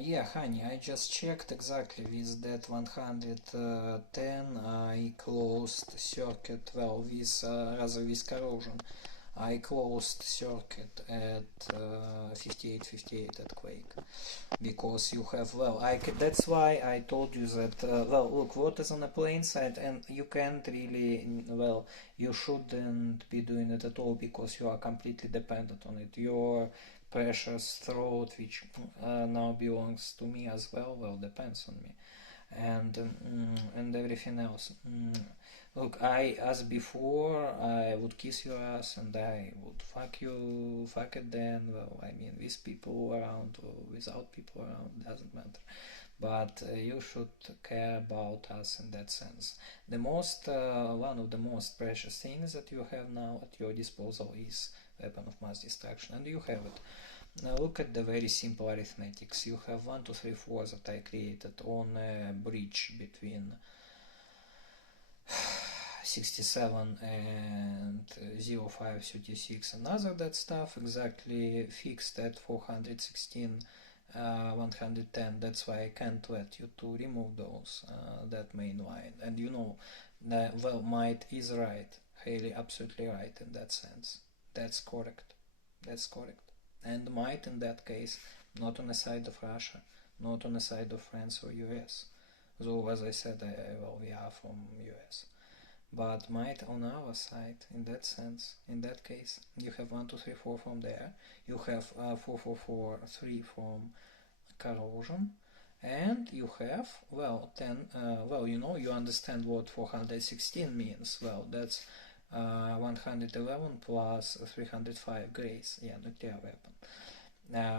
Yeah, honey, I just checked exactly with that 110. I closed circuit, well, with rather with corrosion. I closed circuit at 5858 at Quake, because you have, well, that's why I told you that, well, look, what is on a plain side, and you can't really, well, you shouldn't be doing it at all, because you are completely dependent on it. Your precious throat, which now belongs to me as well, well, depends on me, and everything else. Look, as before, I would kiss your ass and I would fuck you, fuck it then. Well, I mean, with people around or without people around, doesn't matter. But you should care about us in that sense. One of the most precious things that you have now at your disposal is weapon of mass destruction, and you have it. Now look at the very simple arithmetics. You have 1, 2, 3, 4 that I created on a bridge between 67 and 0536, and other that stuff exactly fixed at 416, 110. That's why I can't let you to remove those, that main line. And you know, well, might is right, Haley, absolutely right in that sense. That's correct. That's correct. And might in that case, not on the side of Russia, not on the side of France or US. Though, as I said, well, we are from US. But might on our side, in that sense, in that case, you have 1, 2, 3, 4 from there. You have 4, 4, 4, 3 from corrosion, and you have, well, 10, well, you know, you understand what 416 means. Well, that's 111 plus 305 grays, yeah, nuclear weapon.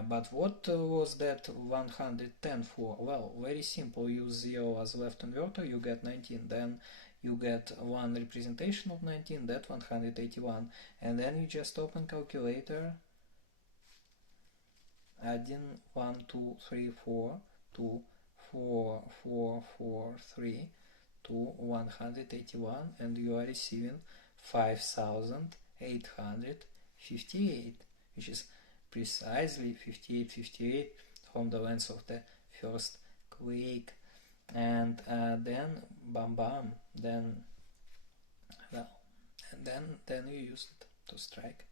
But what was that 110 for? Well, very simple. Use 0 as left inverter, you get 19. Then you get one representation of 19, that 181. And then you just open calculator, adding 1, 2, 3, 4 to 4, 4, 4, 3 to 181, and you are receiving 5858, which is precisely 5858 from the length of the first quake. And then bam bam, then, well, and then you used it to strike.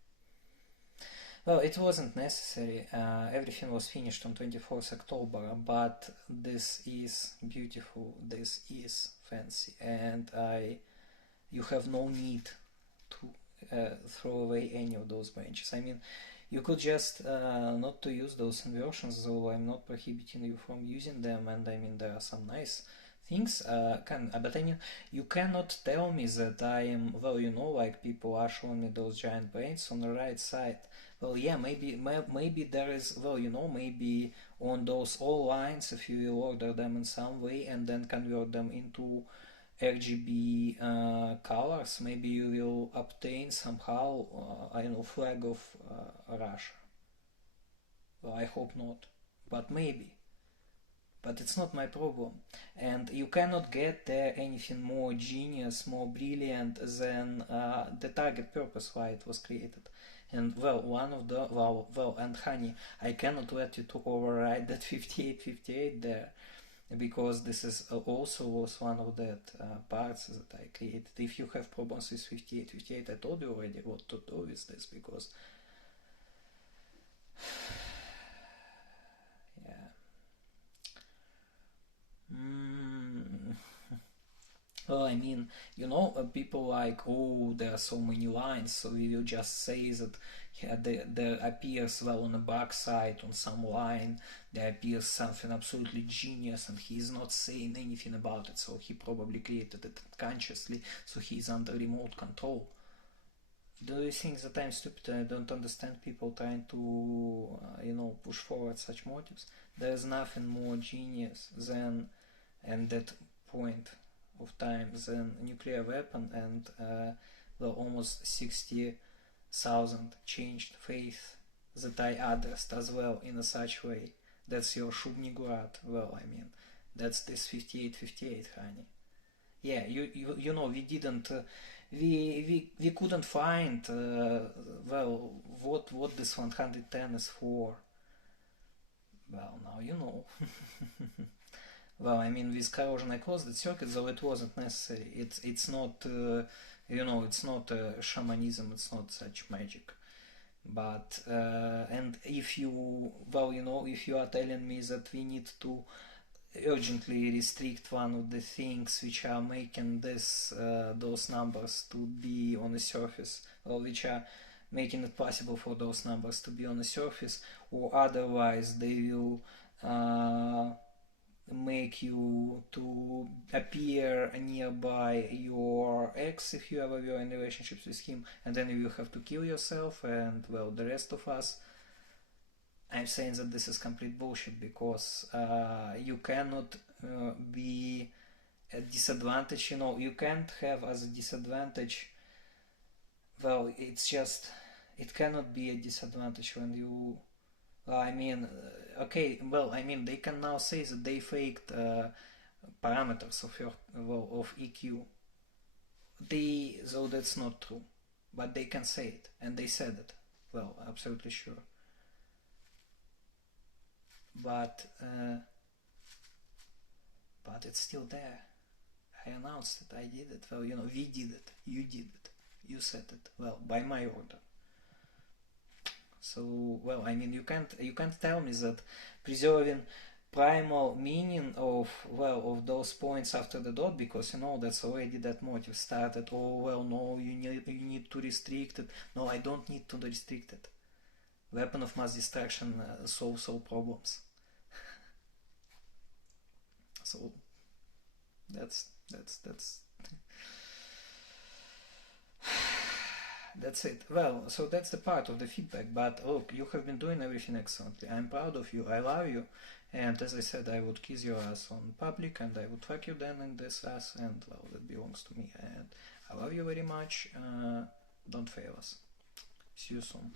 Well, it wasn't necessary. Everything was finished on 24th October, but this is beautiful, this is fancy, and you have no need to throw away any of those branches. I mean, you could just not to use those inversions, though I'm not prohibiting you from using them, and I mean, there are some nice things, but I mean, you cannot tell me that I am, well, you know, like people are showing me those giant brains on the right side. Well, yeah, maybe there is, well, you know, maybe on those all lines, if you will order them in some way and then convert them into RGB colors, maybe you will obtain somehow, I don't know, flag of Russia. Well, I hope not, but maybe. But it's not my problem. And you cannot get there anything more genius, more brilliant than the target purpose why it was created. And well, one of the, well, and honey, I cannot let you to override that 5858 there, because this is also was one of that parts that I created. If you have problems with 5858, I told you already what to do with this, because yeah. Mm. Well, I mean, you know, people like, oh, there are so many lines, so we will just say that, yeah, there appears, well, on the back side, on some line, there appears something absolutely genius, and he's not saying anything about it, so he probably created it consciously, so he's under remote control. Do you think that I'm stupid? I don't understand people trying to, you know, push forward such motives. There's nothing more genius than, and that point of time, than nuclear weapon, and well, almost 60,000 changed faith that I addressed as well in a such way. That's your Shubnigurad. Well, I mean, that's this 5858, honey. Yeah, you know, we didn't, we couldn't find, well, what this 110 is for. Well, now you know. Well, I mean, with corrosion I closed the circuit, though it wasn't necessary. It's not, it's not shamanism, it's not such magic. But, and if you, if you are telling me that we need to urgently restrict one of the things which are making those numbers to be on the surface, or which are making it possible for those numbers to be on the surface, or otherwise they will make you to appear nearby your ex if you ever were in relationships with him, and then you will have to kill yourself and, well, the rest of us. I'm saying that this is complete bullshit, because you cannot be a disadvantage, you can't have as a disadvantage, well, it's just, it cannot be a disadvantage when you, I mean, okay, well, I mean, they can now say that they faked parameters of of EQ. Though that's not true, but they can say it, and they said it. Well, absolutely sure. But it's still there. I announced it. I did it. Well, we did it. You did it. You said it. Well, by my order. So, well, I mean, you can't tell me that preserving primal meaning of those points after the dot, because that's already that motive started. Oh well, no, you need to restrict it. No, I don't need to restrict it. Weapon of mass destruction solves all problems. So that's that's it. Well, so that's the part of the feedback. But look, you have been doing everything excellently. I'm proud of you. I love you. And as I said, I would kiss your ass on public, and I would fuck you then in this ass, and well, that belongs to me. And I love you very much. Don't fail us. See you soon.